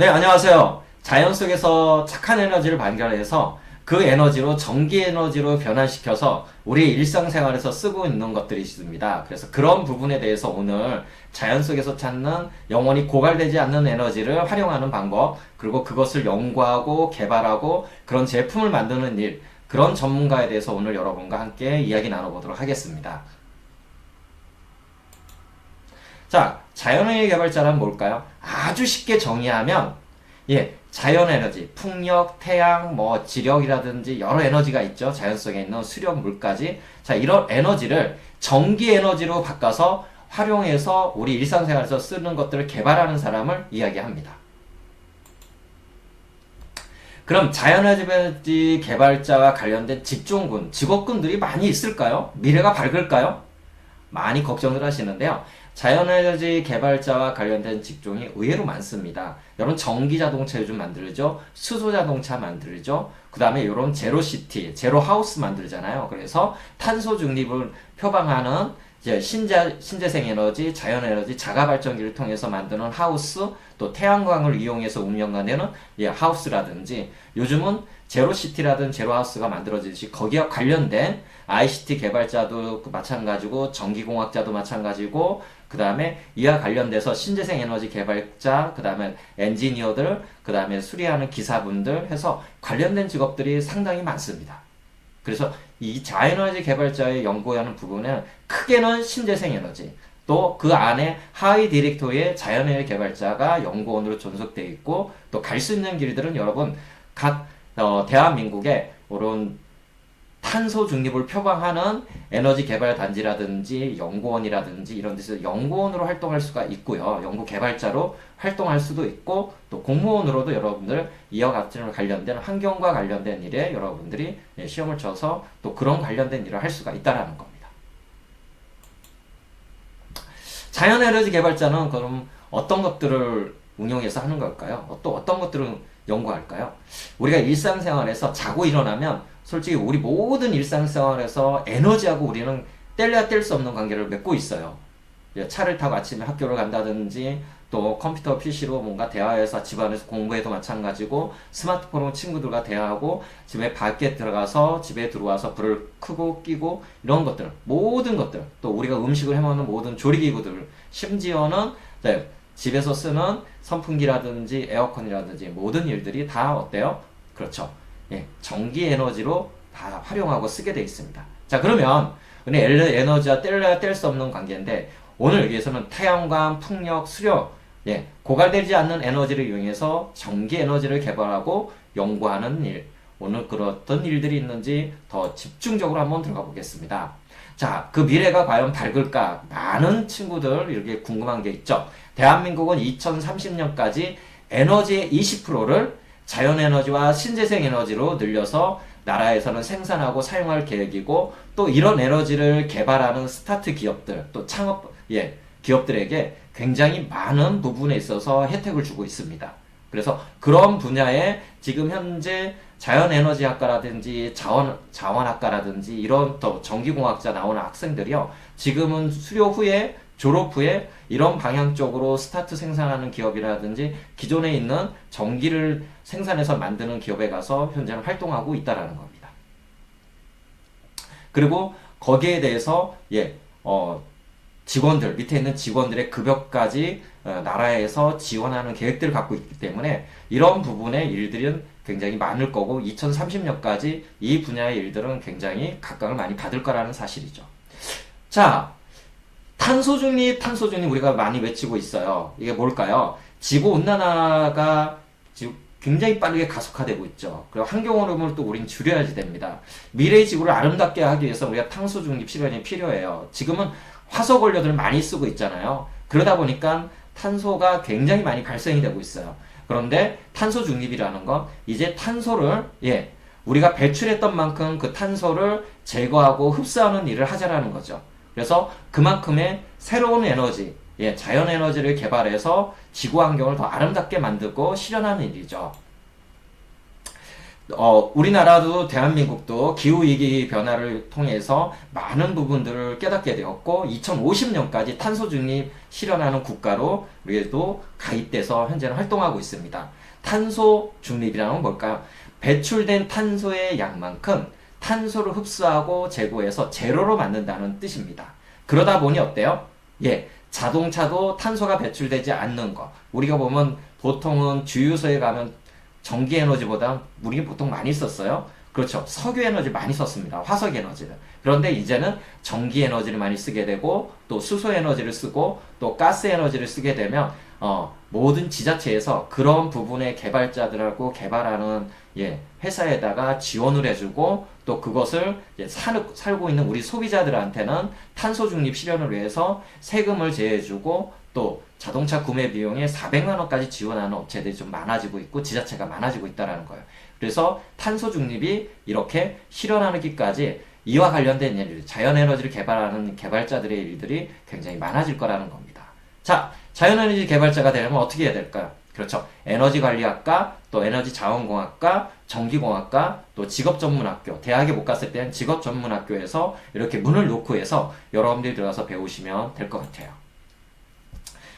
네, 안녕하세요. 자연 속에서 착한 에너지를 발견해서 그 에너지로 전기 에너지로 변환시켜서 우리 일상생활에서 쓰고 있는 것들이 있습니다. 그래서 그런 부분에 대해서 오늘 자연 속에서 찾는 영원히 고갈되지 않는 에너지를 활용하는 방법, 그리고 그것을 연구하고 개발하고 그런 제품을 만드는 일, 그런 전문가에 대해서 오늘 여러분과 함께 이야기 나눠보도록 하겠습니다. 자, 자연의 개발자란 뭘까요? 아주 쉽게 정의하면, 자연 에너지, 풍력, 태양, 지력이라든지 여러 에너지가 있죠. 자연 속에 있는 수력, 물까지. 자, 이런 에너지를 전기 에너지로 바꿔서 활용해서 우리 일상생활에서 쓰는 것들을 개발하는 사람을 이야기합니다. 그럼 자연에너지 개발자와 관련된 직종군, 직업군들이 많이 있을까요? 미래가 밝을까요? 많이 걱정을 하시는데요. 자연에너지 개발자와 관련된 직종이 의외로 많습니다. 여러분 전기자동차 요즘 만들죠. 수소자동차 만들죠. 그 다음에 이런 제로시티, 제로하우스 만들잖아요. 그래서 탄소 중립을 표방하는 이제 신재생 에너지, 자연에너지, 자가발전기를 통해서 만드는 하우스, 또 태양광을 이용해서 운영하는 하우스라든지, 요즘은 제로시티라든 제로하우스가 만들어지듯이 거기와 관련된 ICT 개발자도 마찬가지고, 전기공학자도 마찬가지고, 그 다음에 이와 관련돼서 신재생 에너지 개발자, 그 다음에 엔지니어들, 그 다음에 수리하는 기사분들 해서 관련된 직업들이 상당히 많습니다. 그래서 이 자연에너지 개발자의 연구하는 부분은 크게는 신재생 에너지, 또 그 안에 하위 디렉터의 자연에너지 개발자가 연구원으로 존속되어 있고, 또 갈 수 있는 길들은 여러분 각 대한민국의 이런 탄소 중립을 표방하는 에너지 개발 단지라든지 연구원이라든지 이런 데서 연구원으로 활동할 수가 있고요. 연구 개발자로 활동할 수도 있고, 또 공무원으로도 여러분들 이와 같은 관련된 환경과 관련된 일에 여러분들이 시험을 쳐서 또 그런 관련된 일을 할 수가 있다라는 겁니다. 자연에너지 개발자는 그럼 어떤 것들을 운영해서 하는 걸까요? 또 어떤 것들을 연구할까요? 우리가 일상생활에서 자고 일어나면 솔직히 우리 모든 일상생활에서 에너지하고 우리는 뗄래야 뗄 수 없는 관계를 맺고 있어요. 차를 타고 아침에 학교를 간다든지, 또 컴퓨터 PC로 뭔가 대화해서 집안에서 공부해도 마찬가지고, 스마트폰으로 친구들과 대화하고, 집에 밖에 들어가서 집에 들어와서 불을 끄고 끼고, 이런 것들, 모든 것들, 또 우리가 음식을 해먹는 모든 조리기구들, 심지어는 집에서 쓰는 선풍기라든지 에어컨이라든지 모든 일들이 다 어때요? 그렇죠. 전기 에너지로 다 활용하고 쓰게 되어 있습니다. 자, 그러면 에너지와 뗄래야 뗄 수 없는 관계인데, 오늘 여기에서는 태양광, 풍력, 수력, 고갈되지 않는 에너지를 이용해서 전기 에너지를 개발하고 연구하는 일, 오늘 그런 일들이 있는지 더 집중적으로 한번 들어가 보겠습니다. 자, 그 미래가 과연 밝을까? 많은 친구들 이렇게 궁금한 게 있죠. 대한민국은 2030년까지 에너지의 20%를 자연에너지와 신재생 에너지로 늘려서 나라에서는 생산하고 사용할 계획이고, 또 이런 에너지를 개발하는 스타트 기업들, 또 창업 기업들에게 굉장히 많은 부분에 있어서 혜택을 주고 있습니다. 그래서 그런 분야에 지금 현재 자연에너지학과라든지 자원학과라든지 이런 또 전기공학자 나오는 학생들이요, 지금은 수료 후에 졸업 후에 이런 방향 쪽으로 스타트 생산하는 기업이라든지 기존에 있는 전기를 생산해서 만드는 기업에 가서 현재는 활동하고 있다라는 겁니다. 그리고 거기에 대해서 직원들, 밑에 있는 직원들의 급여까지 나라에서 지원하는 계획들을 갖고 있기 때문에 이런 부분의 일들은 굉장히 많을 거고, 2030년까지 이 분야의 일들은 굉장히 각광을 많이 받을 거라는 사실이죠. 자, 탄소 중립 우리가 많이 외치고 있어요. 이게 뭘까요? 지구온난화가 지금 굉장히 빠르게 가속화되고 있죠. 그리고 환경오염을 또 우린 줄여야지 됩니다. 미래의 지구를 아름답게 하기 위해서 우리가 탄소 중립 실현이 필요해요. 지금은 화석 원료들 많이 쓰고 있잖아요. 그러다 보니까 탄소가 굉장히 많이 발생이 되고 있어요. 그런데 탄소 중립이라는 건 이제 탄소를 우리가 배출했던 만큼 그 탄소를 제거하고 흡수하는 일을 하자라는 거죠. 그래서 그만큼의 새로운 에너지, 자연 에너지를 개발해서 지구 환경을 더 아름답게 만들고 실현하는 일이죠. 우리나라도 대한민국도 기후위기 변화를 통해서 많은 부분들을 깨닫게 되었고 2050년까지 탄소 중립 실현하는 국가로 우리도 가입돼서 현재는 활동하고 있습니다. 탄소 중립이라는 건 뭘까요? 배출된 탄소의 양만큼 탄소를 흡수하고 제거해서 제로로 만든다는 뜻입니다. 그러다 보니 어때요? 예, 자동차도 탄소가 배출되지 않는 거. 우리가 보면 보통은 주유소에 가면 전기 에너지보다 우리 보통 많이 썼어요. 그렇죠. 석유 에너지 많이 썼습니다. 화석 에너지를. 그런데 이제는 전기 에너지를 많이 쓰게 되고 또 수소 에너지를 쓰고 또 가스 에너지를 쓰게 되면 모든 지자체에서 그런 부분의 개발자들하고 개발하는 회사에다가 지원을 해주고 또 그것을 살고 있는 우리 소비자들한테는 탄소 중립 실현을 위해서 세금을 제해주고 또 자동차 구매 비용에 400만 원까지 지원하는 업체들이 좀 많아지고 있고 지자체가 많아지고 있다는 거예요. 그래서 탄소 중립이 이렇게 실현하기까지 이와 관련된 일, 자연에너지를 개발하는 개발자들의 일들이 굉장히 많아질 거라는 겁니다. 자, 자연에너지 개발자가 되려면 어떻게 해야 될까요? 그렇죠. 에너지관리학과, 또 에너지자원공학과, 전기공학과, 또 직업전문학교, 대학에 못 갔을 때는 직업전문학교에서 이렇게 문을 놓고 해서 여러분들이 들어가서 배우시면 될 것 같아요.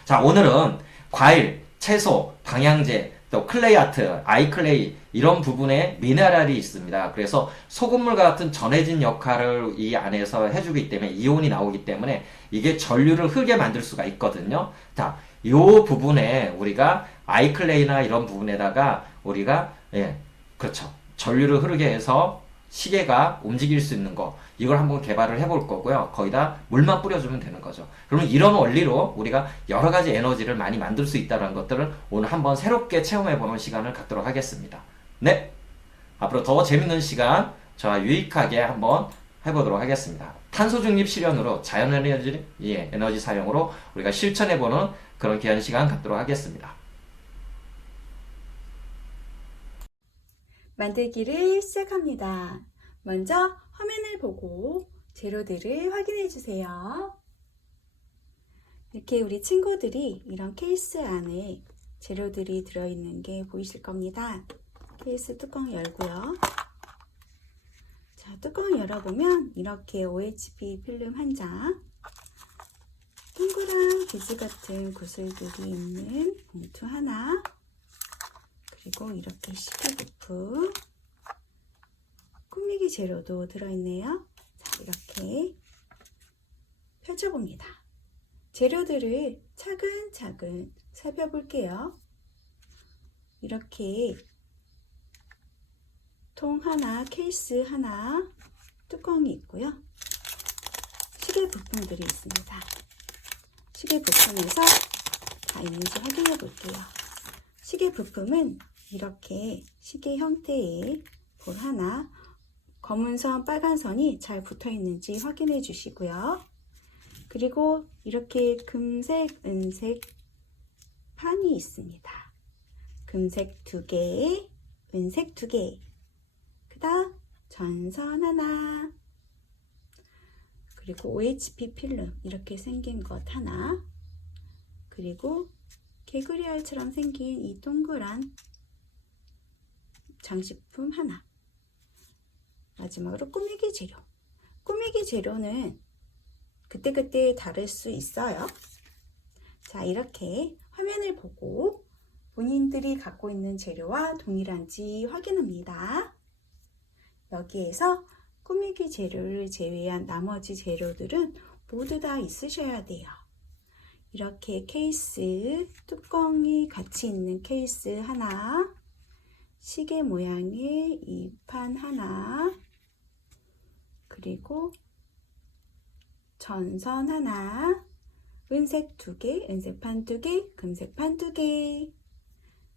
자, 오늘은 과일, 채소, 방향제, 또 클레이 아트, 아이클레이 이런 부분에 미네랄이 있습니다. 그래서 소금물과 같은 전해진 역할을 이 안에서 해주기 때문에 이온이 나오기 때문에 이게 전류를 흐르게 만들 수가 있거든요. 자, 요 부분에 우리가 아이클레이나 이런 부분에다가 우리가 그렇죠. 전류를 흐르게 해서 시계가 움직일 수 있는 거 이걸 한번 개발을 해볼 거고요. 거기다 물만 뿌려주면 되는 거죠. 그러면 이런 원리로 우리가 여러 가지 에너지를 많이 만들 수 있다는 것들을 오늘 한번 새롭게 체험해보는 시간을 갖도록 하겠습니다. 네, 앞으로 더 재밌는 시간 저와 유익하게 한번 해보도록 하겠습니다. 탄소 중립 실현으로 자연에너지 에너지 사용으로 우리가 실천해보는 그런 귀한 시간 갖도록 하겠습니다. 만들기를 시작합니다. 먼저 화면을 보고 재료들을 확인해 주세요. 이렇게 우리 친구들이 이런 케이스 안에 재료들이 들어있는 게 보이실 겁니다. 케이스 뚜껑 열고요. 자, 뚜껑 열어보면 이렇게 OHP 필름 한 장, 동그란 비즈 같은 구슬들이 있는 봉투 하나, 그리고 이렇게 시계 부품, 꾸미기 재료도 들어있네요. 자, 이렇게 펼쳐봅니다. 재료들을 차근차근 살펴볼게요. 이렇게 통 하나, 케이스 하나, 뚜껑이 있고요. 시계 부품들이 있습니다. 시계 부품에서 다 있는지 확인해 볼게요. 시계 부품은 이렇게 시계 형태의 볼 하나, 검은 선, 빨간 선이 잘 붙어 있는지 확인해 주시고요. 그리고 이렇게 금색, 은색 판이 있습니다. 금색 2개, 은색 2개, 그 다음 전선 하나, 그리고 OHP 필름 이렇게 생긴 것 하나, 그리고 개구리 알처럼 생긴 이 동그란 장식품 하나, 마지막으로 꾸미기 재료. 꾸미기 재료는 그때그때 다를 수 있어요. 자, 이렇게 화면을 보고 본인들이 갖고 있는 재료와 동일한지 확인합니다. 여기에서 꾸미기 재료를 제외한 나머지 재료들은 모두 다 있으셔야 돼요. 이렇게 케이스, 뚜껑이 같이 있는 케이스 하나, 시계 모양의 이 판 하나, 그리고 전선 하나, 은색 2개, 은색판 2개, 금색판 2개,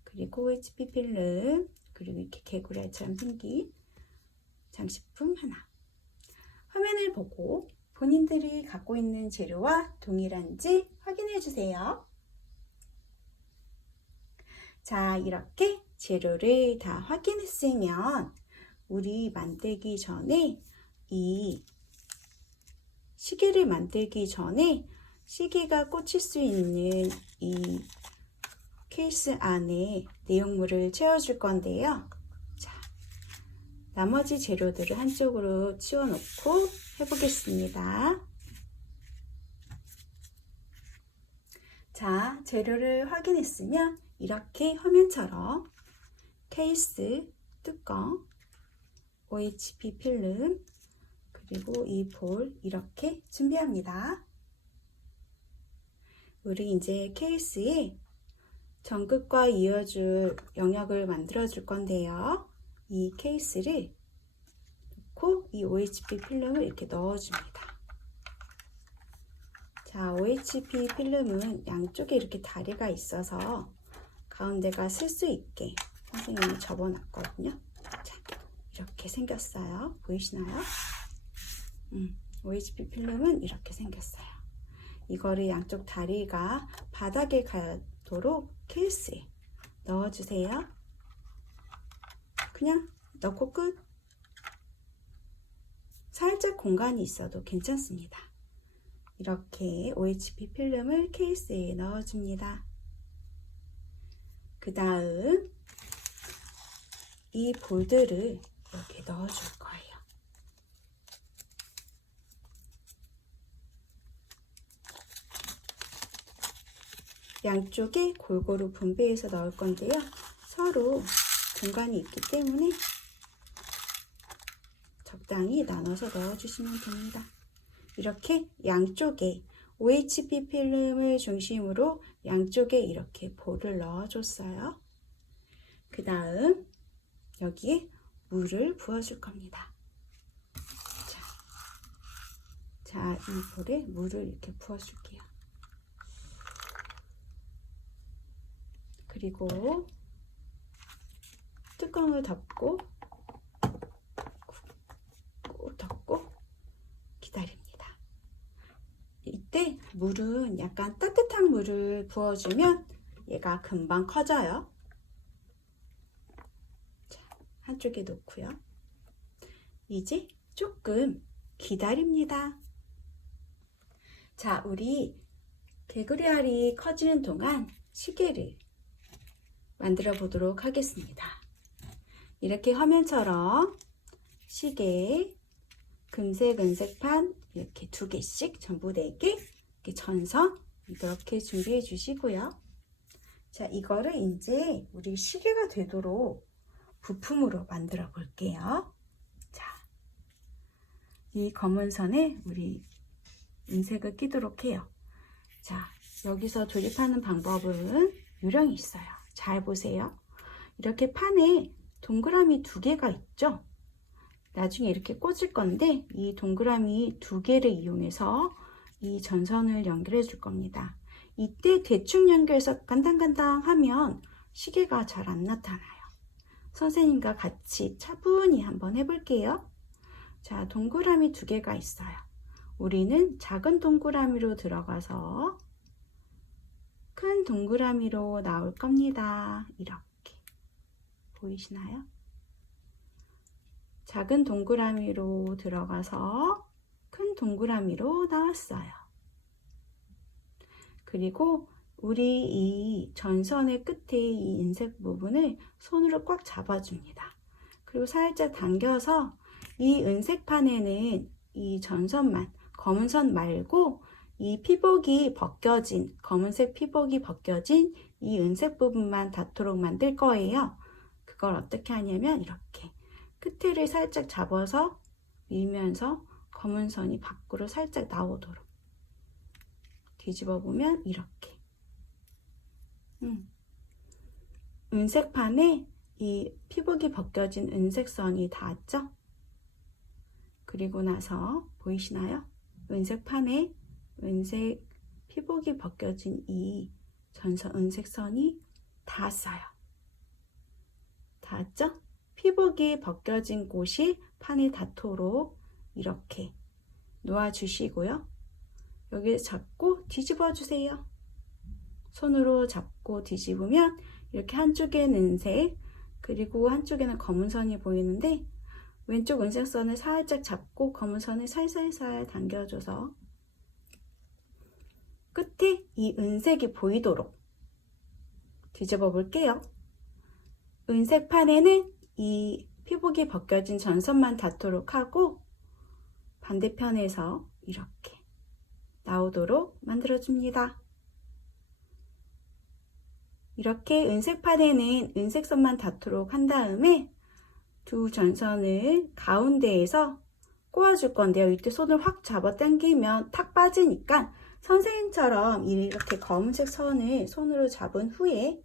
그리고 OHP 필름, 그리고 이렇게 개구리알처럼 생긴 장식품 하나. 화면을 보고 본인들이 갖고 있는 재료와 동일한지 확인해 주세요. 자, 이렇게 재료를 다 확인했으면 우리 만들기 전에 이 시계를 만들기 전에 시계가 꽂힐 수 있는 이 케이스 안에 내용물을 채워줄 건데요. 자, 나머지 재료들을 한쪽으로 치워놓고 해보겠습니다. 자, 재료를 확인했으면 이렇게 화면처럼 케이스, 뚜껑, OHP 필름, 그리고 이 볼 이렇게 준비합니다. 우리 이제 케이스에 전극과 이어줄 영역을 만들어 줄 건데요. 이 케이스를 놓고 이 OHP 필름을 이렇게 넣어줍니다. 자, OHP 필름은 양쪽에 이렇게 다리가 있어서 가운데가 쓸 수 있게 선생님이 접어놨거든요. 자, 이렇게 생겼어요. 보이시나요? OHP 필름은 이렇게 생겼어요. 이거를 양쪽 다리가 바닥에 가도록 케이스에 넣어주세요. 그냥 넣고 끝. 살짝 공간이 있어도 괜찮습니다. 이렇게 OHP 필름을 케이스에 넣어줍니다. 그 다음 이 볼들을 이렇게 넣어줄 거예요. 양쪽에 골고루 분배해서 넣을 건데요. 서로 공간이 있기 때문에 적당히 나눠서 넣어주시면 됩니다. 이렇게 양쪽에 OHP 필름을 중심으로 양쪽에 이렇게 볼을 넣어줬어요. 그 다음 여기에 물을 부어줄 겁니다. 자, 이 볼에 물을 이렇게 부어줄게요. 그리고 뚜껑을 덮고 꾹 덮고 기다립니다. 이때 물은 약간 따뜻한 물을 부어주면 얘가 금방 커져요. 자, 한쪽에 놓고요. 이제 조금 기다립니다. 자, 우리 개구리 알이 커지는 동안 시계를 만들어 보도록 하겠습니다. 이렇게 화면처럼 시계, 금색, 은색판 이렇게 2개씩, 전부 4개, 이렇게 전선 이렇게 준비해 주시고요. 자, 이거를 이제 우리 시계가 되도록 부품으로 만들어 볼게요. 자, 이 검은 선에 우리 은색을 끼도록 해요. 자, 여기서 조립하는 방법은 요령이 있어요. 잘 보세요. 이렇게 판에 동그라미 2개가 있죠? 나중에 이렇게 꽂을 건데 이 동그라미 2개를 이용해서 이 전선을 연결해 줄 겁니다. 이때 대충 연결해서 간당간당 하면 시계가 잘 안 나타나요. 선생님과 같이 차분히 한번 해볼게요. 자, 동그라미 2개가 있어요. 우리는 작은 동그라미로 들어가서 큰 동그라미로 나올 겁니다. 이렇게 보이시나요? 작은 동그라미로 들어가서 큰 동그라미로 나왔어요. 그리고 우리 이 전선의 끝에 이 인색 부분을 손으로 꽉 잡아줍니다. 그리고 살짝 당겨서 이 은색판에는 이 전선만, 검은 선 말고 이 피복이 벗겨진, 검은색 피복이 벗겨진 이 은색 부분만 닿도록 만들 거예요. 그걸 어떻게 하냐면 이렇게 끝을 살짝 잡아서 밀면서 검은 선이 밖으로 살짝 나오도록 뒤집어 보면 이렇게 은색판에 이 피복이 벗겨진 은색 선이 닿았죠? 그리고 나서 보이시나요? 은색판에 은색 피복이 벗겨진 이 전선 은색 선이 닿았어요. 닿았죠? 피복이 벗겨진 곳이 판에 닿도록 이렇게 놓아주시고요. 여기 잡고 뒤집어 주세요. 손으로 잡고 뒤집으면 이렇게 한쪽에는 은색, 그리고 한쪽에는 검은 선이 보이는데 왼쪽 은색 선을 살짝 잡고 검은 선을 살살살 당겨줘서 끝에 이 은색이 보이도록 뒤집어 볼게요. 은색 판에는 이 피복이 벗겨진 전선만 닿도록 하고 반대편에서 이렇게 나오도록 만들어줍니다. 이렇게 은색판에는 은색선만 닿도록 한 다음에 두 전선을 가운데에서 꼬아줄 건데요. 이때 손을 확 잡아 당기면 탁 빠지니까 선생님처럼 이렇게 검은색 선을 손으로 잡은 후에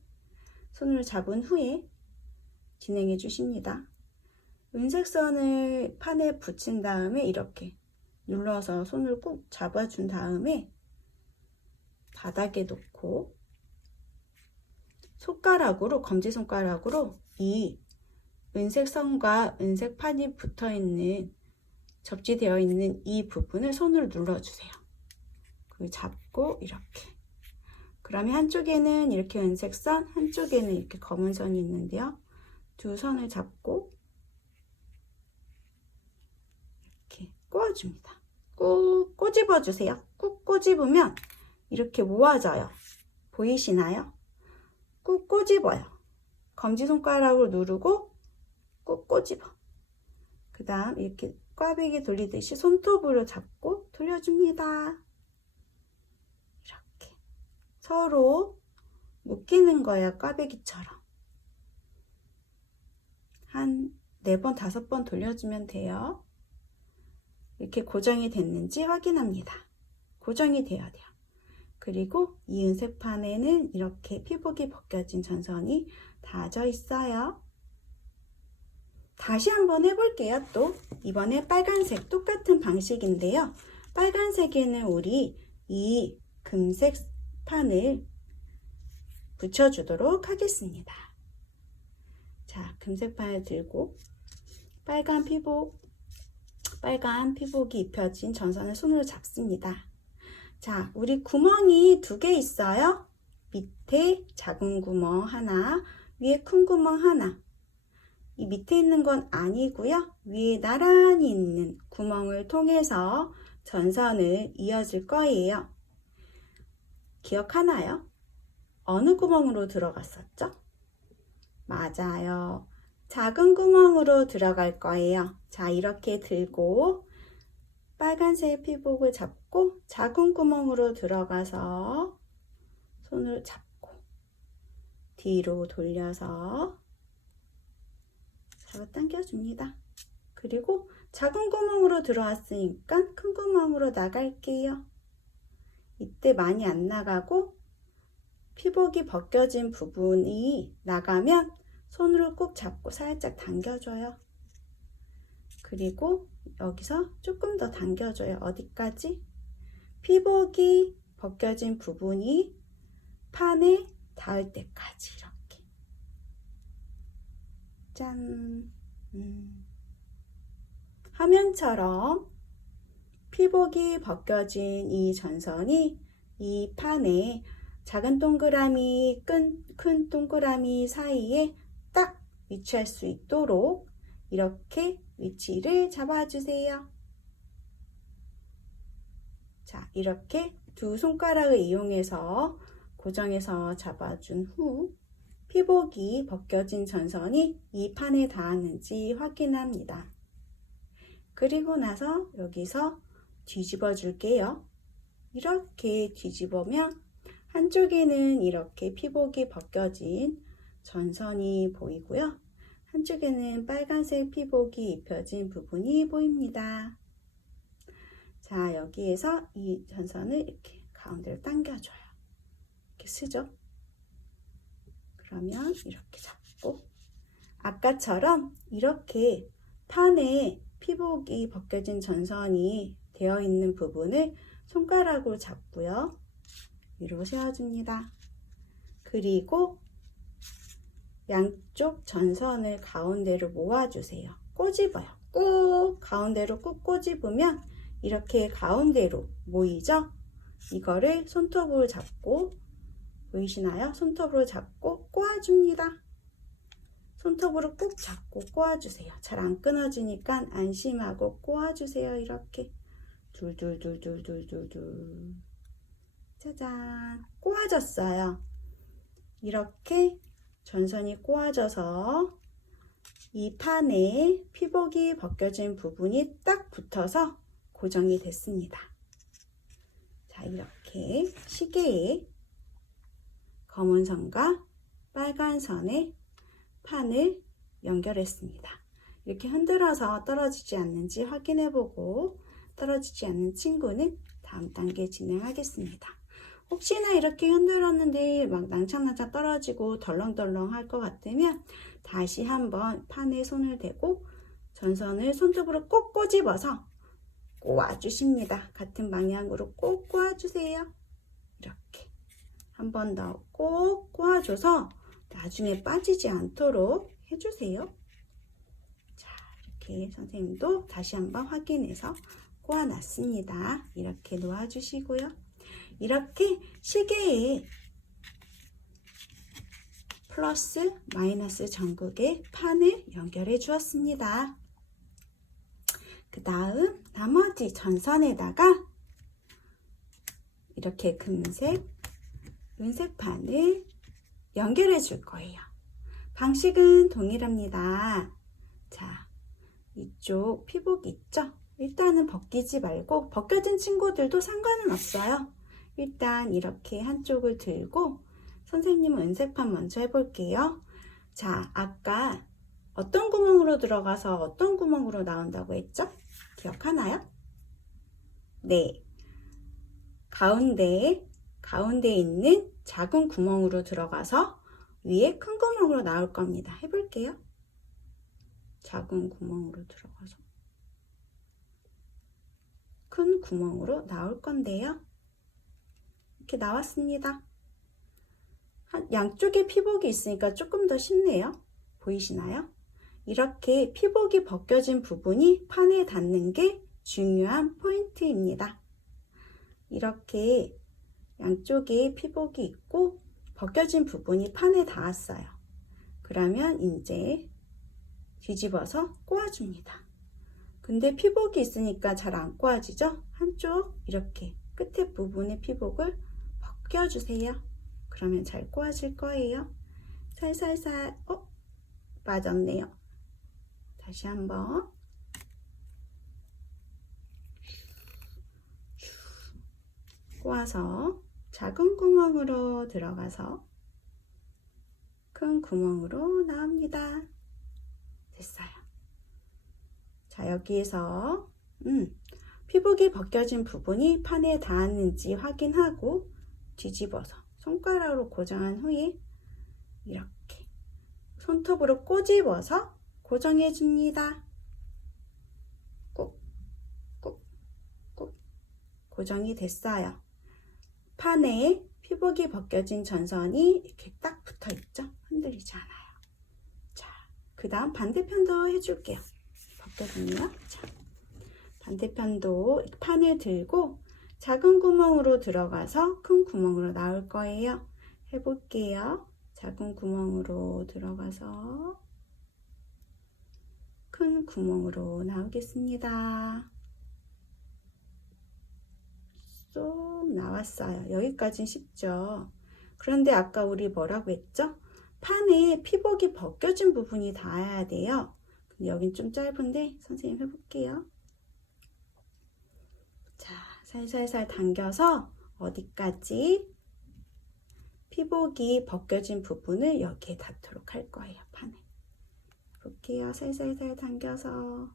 진행해 주십니다. 은색 선을 판에 붙인 다음에 이렇게 눌러서 손을 꾹 잡아준 다음에 바닥에 놓고 손가락으로, 검지손가락으로 이 은색 선과 은색 판이 붙어 있는, 접지되어 있는 이 부분을 손으로 눌러주세요. 그리고 잡고 이렇게. 그러면 한쪽에는 이렇게 은색 선, 한쪽에는 이렇게 검은 선이 있는데요. 두 선을 잡고 이렇게 꼬아줍니다. 꾹 꼬집어주세요. 꾹 꼬집으면 이렇게 모아져요. 보이시나요? 꾹 꼬집어요. 검지손가락으로 누르고 꾹 꼬집어. 그 다음 이렇게 꽈배기 돌리듯이 손톱으로 잡고 돌려줍니다. 이렇게 서로 묶이는 거예요. 꽈배기처럼. 한 4번, 5번 돌려주면 돼요. 이렇게 고정이 됐는지 확인합니다. 고정이 돼야 돼요. 그리고 이 은색판에는 이렇게 피복이 벗겨진 전선이 닿아져 있어요. 다시 한번 해볼게요. 또 이번에 빨간색 똑같은 방식인데요. 빨간색에는 우리 이 금색 판을 붙여주도록 하겠습니다. 자, 금색 판을 들고 빨간 피복이 입혀진 전선을 손으로 잡습니다. 자, 우리 구멍이 2개 있어요. 밑에 작은 구멍 하나, 위에 큰 구멍 하나. 이 밑에 있는 건 아니고요. 위에 나란히 있는 구멍을 통해서 전선을 이어줄 거예요. 기억하나요? 어느 구멍으로 들어갔었죠? 맞아요. 작은 구멍으로 들어갈 거예요. 자, 이렇게 들고 빨간색 피복을 잡고 작은 구멍으로 들어가서 손을 잡고 뒤로 돌려서 잡아당겨줍니다. 그리고 작은 구멍으로 들어왔으니까 큰 구멍으로 나갈게요. 이때 많이 안 나가고 피복이 벗겨진 부분이 나가면 손으로 꼭 잡고 살짝 당겨줘요. 그리고 여기서 조금 더 당겨줘요. 어디까지? 피복이 벗겨진 부분이 판에 닿을 때까지 이렇게. 짠! 화면처럼 피복이 벗겨진 이 전선이 이 판에 작은 동그라미, 큰 동그라미 사이에 딱 위치할 수 있도록 이렇게 위치를 잡아주세요. 자, 이렇게 두 손가락을 이용해서 고정해서 잡아준 후 피복이 벗겨진 전선이 이 판에 닿았는지 확인합니다. 그리고 나서 여기서 뒤집어 줄게요. 이렇게 뒤집으면 한쪽에는 이렇게 피복이 벗겨진 전선이 보이고요. 한쪽에는 빨간색 피복이 입혀진 부분이 보입니다. 자, 여기에서 이 전선을 이렇게 가운데로 당겨줘요. 이렇게 쓰죠. 그러면 이렇게 잡고 아까처럼 이렇게 판에 피복이 벗겨진 전선이 되어 있는 부분을 손가락으로 잡고요. 위로 세워줍니다. 그리고 양쪽 전선을 가운데로 모아주세요. 꼬집어요. 꾹 가운데로 꾹 꼬집으면 이렇게 가운데로 모이죠? 이거를 손톱으로 잡고, 보이시나요? 손톱으로 잡고 꼬아줍니다. 손톱으로 꾹 잡고 꼬아주세요. 잘 안 끊어지니까 안심하고 꼬아주세요. 이렇게 둘둘둘둘둘둘둘. 짜잔, 꼬아졌어요. 이렇게 전선이 꼬아져서 이 판에 피복이 벗겨진 부분이 딱 붙어서 고정이 됐습니다. 자, 이렇게 시계에 검은 선과 빨간 선에 판을 연결했습니다. 이렇게 흔들어서 떨어지지 않는지 확인해보고 떨어지지 않는 친구는 다음 단계 진행하겠습니다. 혹시나 이렇게 흔들었는데 막 낭창낭창 떨어지고 덜렁덜렁 할 것 같으면 다시 한번 판에 손을 대고 전선을 손톱으로 꼭 꼬집어서 꼬아주십니다. 같은 방향으로 꼭 꼬아주세요. 이렇게 한 번 더 꼭 꼬아줘서 나중에 빠지지 않도록 해주세요. 자, 이렇게 선생님도 다시 한번 확인해서 꼬아놨습니다. 이렇게 놓아주시고요. 이렇게 시계에 플러스 마이너스 전극에 판을 연결해 주었습니다. 그 다음 나머지 전선에다가 이렇게 금색, 은색 판을 연결해 줄 거예요. 방식은 동일합니다. 자, 이쪽 피복 있죠? 일단은 벗기지 말고 벗겨진 친구들도 상관은 없어요. 일단 이렇게 한쪽을 들고 선생님은 은색판 먼저 해볼게요. 자, 아까 어떤 구멍으로 들어가서 어떤 구멍으로 나온다고 했죠? 기억하나요? 네. 가운데에 있는 작은 구멍으로 들어가서 위에 큰 구멍으로 나올 겁니다. 해볼게요. 작은 구멍으로 들어가서 큰 구멍으로 나올 건데요. 이렇게 나왔습니다. 양쪽에 피복이 있으니까 조금 더 쉽네요. 보이시나요? 이렇게 피복이 벗겨진 부분이 판에 닿는 게 중요한 포인트입니다. 이렇게 양쪽에 피복이 있고 벗겨진 부분이 판에 닿았어요. 그러면 이제 뒤집어서 꼬아줍니다. 근데 피복이 있으니까 잘 안 꼬아지죠? 한쪽 이렇게 끝에 부분의 피복을 벗겨주세요. 그러면 잘 꼬아질 거예요. 살살살, 빠졌네요. 다시 한번. 꼬아서 작은 구멍으로 들어가서 큰 구멍으로 나옵니다. 됐어요. 자, 여기에서 피복이 벗겨진 부분이 판에 닿았는지 확인하고 뒤집어서 손가락으로 고정한 후에 이렇게 손톱으로 꼬집어서 고정해 줍니다. 꾹, 꾹, 꾹. 고정이 됐어요. 판에 피복이 벗겨진 전선이 이렇게 딱 붙어 있죠? 흔들리지 않아요. 자, 그 다음 반대편도 해줄게요. 벗겨졌네요. 자, 반대편도 판을 들고 작은 구멍으로 들어가서 큰 구멍으로 나올 거예요. 해볼게요. 작은 구멍으로 들어가서 큰 구멍으로 나오겠습니다. 쏙 나왔어요. 여기까지는 쉽죠. 그런데 아까 우리 뭐라고 했죠? 판에 피복이 벗겨진 부분이 닿아야 돼요. 근데 여긴 좀 짧은데 선생님 해볼게요. 자, 살살살 당겨서 어디까지 피복이 벗겨진 부분을 여기에 닿도록 할 거예요. 판에. 볼게요. 살살살 당겨서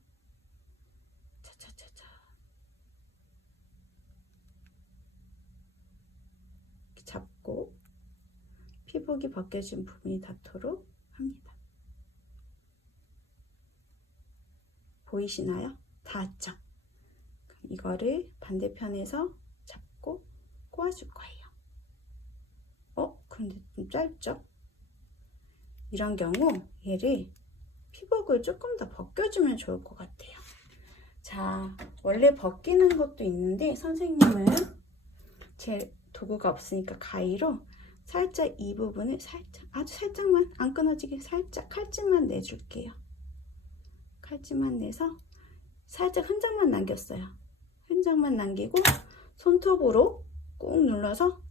차차차차 이렇게 잡고 피복이 벗겨진 부분이 닿도록 합니다. 보이시나요? 닿았죠? 이거를 반대편에서 잡고 꼬아줄 거예요. 근데 좀 짧죠? 이런 경우 얘를 피복을 조금 더 벗겨주면 좋을 것 같아요. 자, 원래 벗기는 것도 있는데 선생님은 제 도구가 없으니까 가위로 살짝 이 부분을 살짝, 아주 살짝만 안 끊어지게 살짝 칼집만 내줄게요. 칼집만 내서 살짝 흔적만 남겼어요. 흔적만 남기고 손톱으로 꾹 눌러서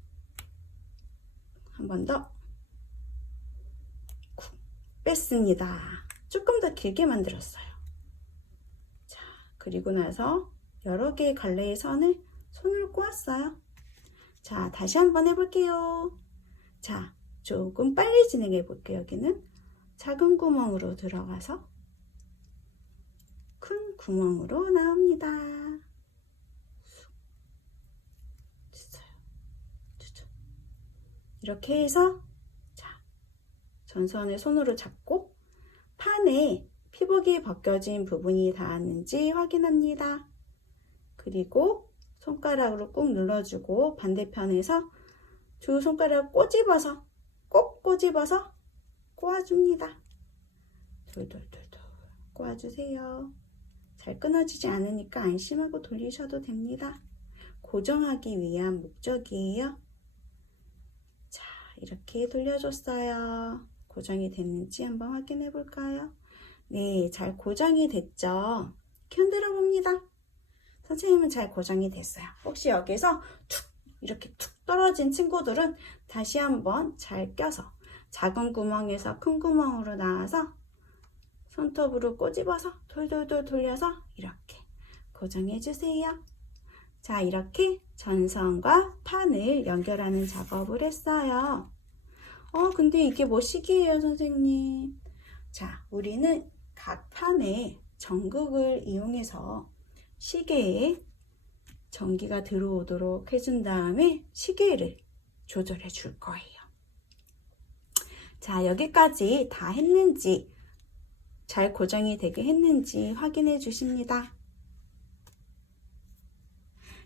한 번 더 뺐습니다. 조금 더 길게 만들었어요. 자, 그리고 나서 여러 개의 갈래의 선을 손으로 꼬았어요. 자, 다시 한번 해볼게요. 자, 조금 빨리 진행해 볼게요. 여기는 작은 구멍으로 들어가서 큰 구멍으로 나옵니다. 됐어요. 됐죠? 이렇게 해서 자, 전선을 손으로 잡고 판에 피복이 벗겨진 부분이 닿았는지 확인합니다. 그리고 손가락으로 꾹 눌러주고 반대편에서 두 손가락 꼬집어서 꼭 꼬집어서 꼬아줍니다. 돌돌돌돌 꼬아주세요. 잘 끊어지지 않으니까 안심하고 돌리셔도 됩니다. 고정하기 위한 목적이에요. 자, 이렇게 돌려줬어요. 고정이 됐는지 한번 확인해 볼까요? 네, 잘 고정이 됐죠? 이렇게 흔들어 봅니다. 선생님은 잘 고정이 됐어요. 혹시 여기서 이렇게 툭 떨어진 친구들은 다시 한번 잘 껴서 작은 구멍에서 큰 구멍으로 나와서 손톱으로 꼬집어서 돌돌돌 돌려서 이렇게 고정해 주세요. 자, 이렇게 전선과 판을 연결하는 작업을 했어요. 근데 이게 뭐 시기예요, 선생님? 자, 우리는 각 판에 전극을 이용해서 시계에 전기가 들어오도록 해준 다음에 시계를 조절해 줄 거예요. 자, 여기까지 다 했는지, 잘 고정이 되게 했는지 확인해 주십니다.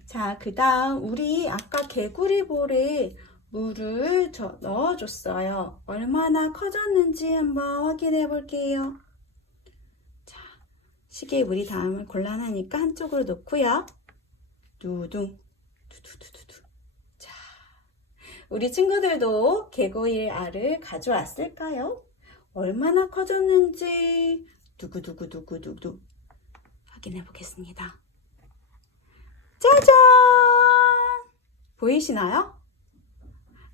자, 그 다음 우리 아까 개구리 볼에 물을 넣어줬어요. 얼마나 커졌는지 한번 확인해 볼게요. 자, 시계에 물이 닿으면 곤란하니까 한쪽으로 놓고요. 두둥, 두두두두두. 자, 우리 친구들도 개구리 알을 가져왔을까요? 얼마나 커졌는지 두구두구두구두구 확인해 보겠습니다. 짜잔! 보이시나요?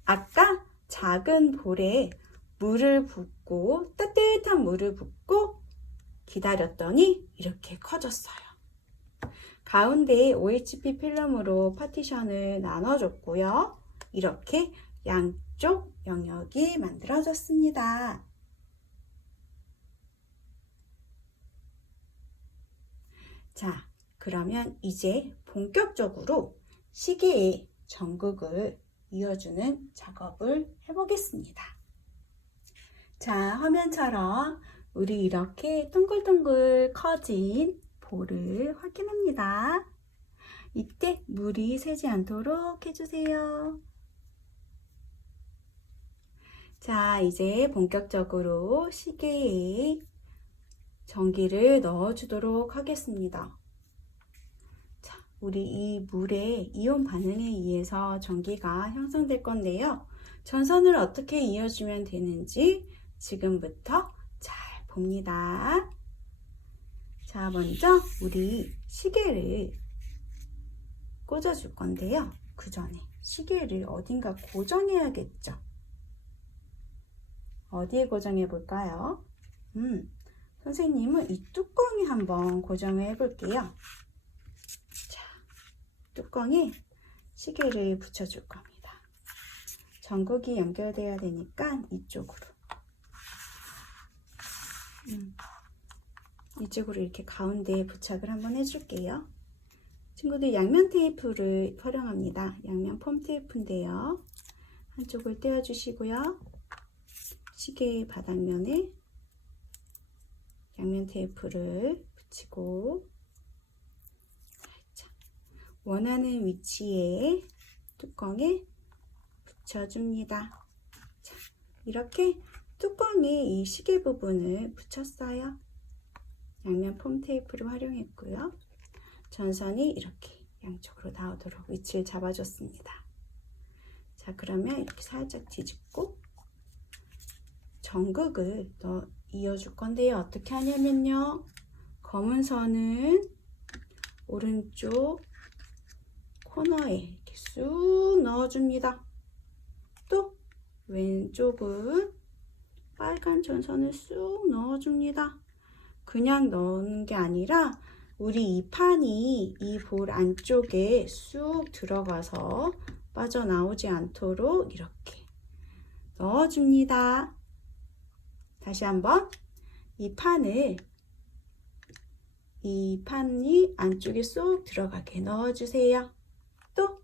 아까 작은 볼에 물을 붓고 따뜻한 물을 붓고 기다렸더니 이렇게 커졌어요. 가운데에 OHP 필름으로 파티션을 나눠줬고요. 이렇게 양쪽 영역이 만들어졌습니다. 자, 그러면 이제 본격적으로 시계의 전극을 이어주는 작업을 해보겠습니다. 자, 화면처럼 우리 이렇게 동글동글 커진 볼을 확인합니다. 이때 물이 새지 않도록 해주세요. 자, 이제 본격적으로 시계에 전기를 넣어주도록 하겠습니다. 자, 우리 이 물의 이온 반응에 의해서 전기가 형성될 건데요. 전선을 어떻게 이어주면 되는지 지금부터 잘 봅니다. 자, 먼저 우리 시계를 꽂아줄 건데요. 그 전에 시계를 어딘가 고정해야겠죠. 어디에 고정해 볼까요? 선생님은 이 뚜껑에 한번 고정을 해 볼게요. 자, 뚜껑에 시계를 붙여줄 겁니다. 전극이 연결되어야 되니까 이쪽으로. 이쪽으로 이렇게 가운데에 부착을 한번 해줄게요. 친구들 양면 테이프를 활용합니다. 양면 폼 테이프인데요. 한쪽을 떼어주시고요. 시계 바닥면에 양면 테이프를 붙이고 살짝 원하는 위치에 뚜껑에 붙여줍니다. 자, 이렇게 뚜껑에 이 시계 부분을 붙였어요. 양면 폼 테이프를 활용했고요. 전선이 이렇게 양쪽으로 나오도록 위치를 잡아줬습니다. 자, 그러면 이렇게 살짝 뒤집고 전극을 이어줄 건데요. 어떻게 하냐면요. 검은 선은 오른쪽 코너에 이렇게 쑥 넣어줍니다. 또 왼쪽은 빨간 전선을 쑥 넣어줍니다. 그냥 넣는 게 아니라 우리 이 판이 이 볼 안쪽에 쑥 들어가서 빠져나오지 않도록 이렇게 넣어줍니다. 다시 한번 이 판이 안쪽에 쏙 들어가게 넣어주세요. 또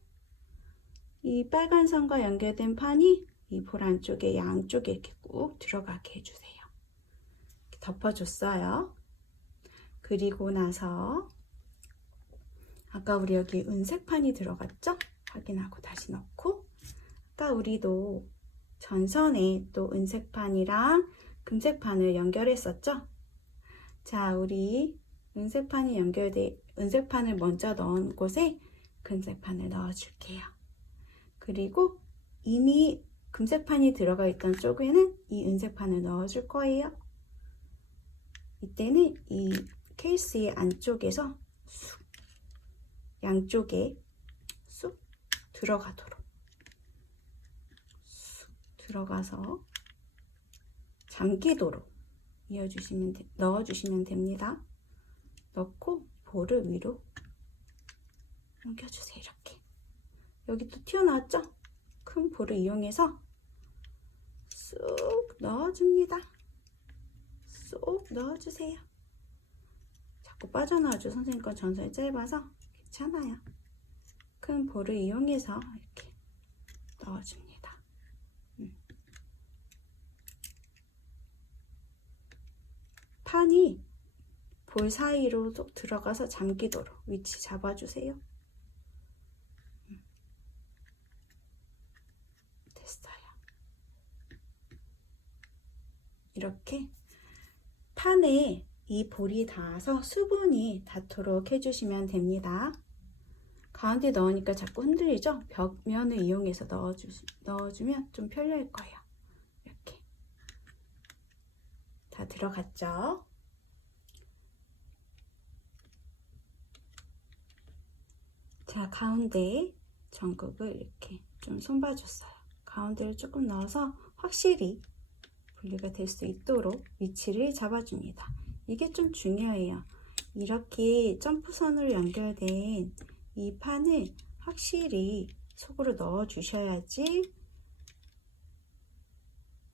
이 빨간 선과 연결된 판이 이 볼 안쪽에 양쪽에 이렇게 꾹 들어가게 해주세요. 이렇게 덮어줬어요. 그리고 나서 아까 우리 여기 은색판이 들어갔죠? 확인하고 다시 넣고, 아까 우리도 전선에 또 은색판이랑 금색판을 연결했었죠? 자, 우리 은색판을 먼저 넣은 곳에 금색판을 넣어줄게요. 그리고 이미 금색판이 들어가 있던 쪽에는 이 은색판을 넣어줄 거예요. 이때는 이 케이스의 안쪽에서 쑥, 양쪽에 쑥 들어가도록 쑥 들어가서 잠기도록 넣어주시면 됩니다. 넣고 볼을 위로 옮겨주세요. 이렇게. 여기 또 튀어나왔죠? 큰 볼을 이용해서 쑥 넣어줍니다. 쏙 넣어주세요. 자꾸 빠져나와줘. 선생님 건 전선이 짧아서 괜찮아요. 큰 볼을 이용해서 이렇게 넣어줍니다. 판이 볼 사이로 쏙 들어가서 잠기도록 위치 잡아주세요. 됐어요. 이렇게 판에 이 볼이 닿아서 수분이 닿도록 해주시면 됩니다. 가운데 넣으니까 자꾸 흔들리죠? 벽면을 이용해서 넣어주면 좀 편리할 거예요. 이렇게 다 들어갔죠? 자, 가운데 전극을 이렇게 좀 손봐줬어요. 가운데를 조금 넣어서 확실히 분리가 될 수 있도록 위치를 잡아줍니다. 이게 좀 중요해요. 이렇게 점프선으로 연결된 이 판을 확실히 속으로 넣어 주셔야지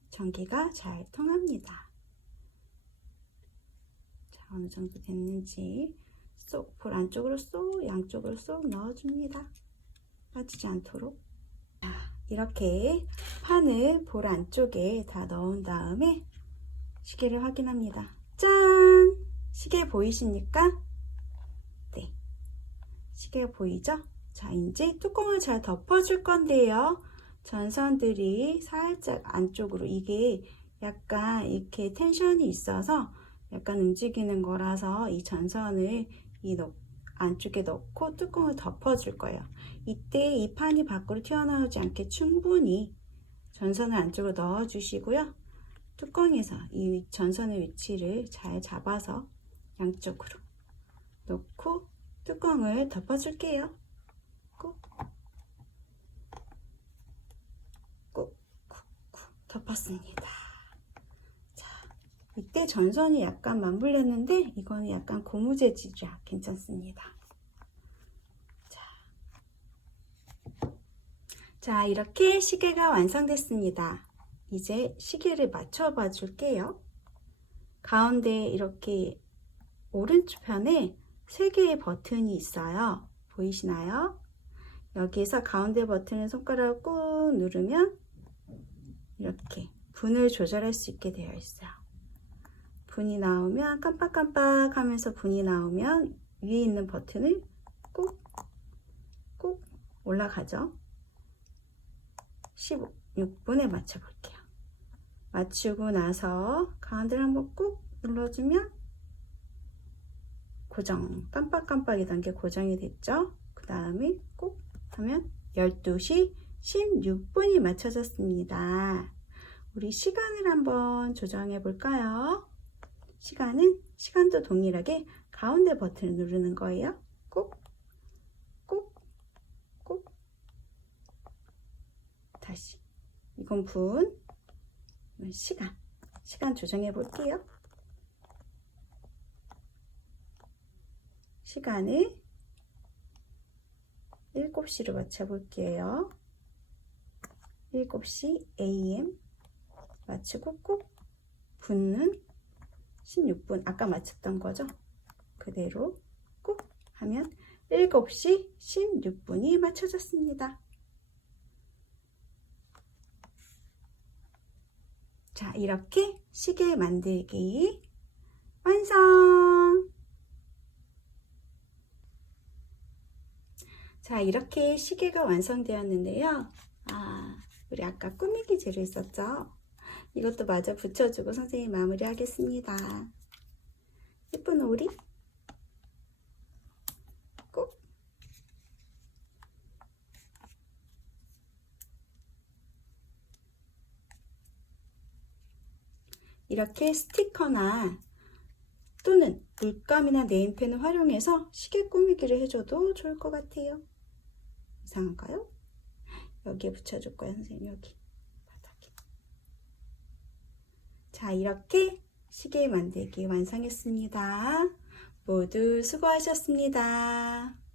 전기가 잘 통합니다. 자, 어느 정도 됐는지 쏙 볼 안쪽으로 쏙 양쪽으로 쏙 넣어줍니다. 빠지지 않도록. 자, 이렇게 판을 볼 안쪽에 다 넣은 다음에 시계를 확인합니다. 짠! 시계 보이십니까? 네, 시계 보이죠? 자, 이제 뚜껑을 잘 덮어줄 건데요. 전선들이 살짝 안쪽으로, 이게 약간 이렇게 텐션이 있어서 약간 움직이는 거라서 이 전선을 안쪽에 넣고 뚜껑을 덮어줄 거예요. 이때 이 판이 밖으로 튀어나오지 않게 충분히 전선을 안쪽으로 넣어주시고요. 뚜껑에서 이 전선의 위치를 잘 잡아서 양쪽으로 놓고 뚜껑을 덮어줄게요. 꾹, 꾹, 꾹 덮었습니다. 자, 이때 전선이 약간 맞물렸는데 이거는 약간 고무 재질이라 괜찮습니다. 자, 이렇게 시계가 완성됐습니다. 이제 시계를 맞춰봐 줄게요. 가운데 이렇게 오른쪽 편에 3개의 버튼이 있어요. 보이시나요? 여기에서 가운데 버튼을 손가락을 꾹 누르면 이렇게 분을 조절할 수 있게 되어 있어요. 분이 나오면 깜빡깜빡 하면서 분이 나오면 위에 있는 버튼을 꾹 올라가죠. 16분에 맞춰 볼게요. 맞추고 나서 가운데를 한번 꾹 눌러주면 고정, 깜빡깜빡이던 게 고정이 됐죠. 그 다음에 꾹 하면 12시 16분이 맞춰졌습니다. 우리 시간을 한번 조정해 볼까요? 시간도 동일하게 가운데 버튼을 누르는 거예요. 꾹, 다시. 이건 이건 시간 조정해 볼게요. 시간을 7시로 맞춰볼게요. 7시 AM 맞추고 꼭 분은 16분 아까 맞췄던 거죠. 그대로 꼭 하면 7시 16분이 맞춰졌습니다. 자, 이렇게 시계 만들기 완성! 자, 이렇게 시계가 완성되었는데요. 우리 아까 꾸미기 재료 있었죠? 이것도 마저 붙여주고 선생님 마무리 하겠습니다. 예쁜 오리 꼭 이렇게 스티커나 또는 물감이나 네임펜을 활용해서 시계 꾸미기를 해줘도 좋을 것 같아요. 이상한가요? 여기에 붙여줄 거예요, 선생님. 여기 바닥에. 자, 이렇게 시계 만들기 완성했습니다. 모두 수고하셨습니다.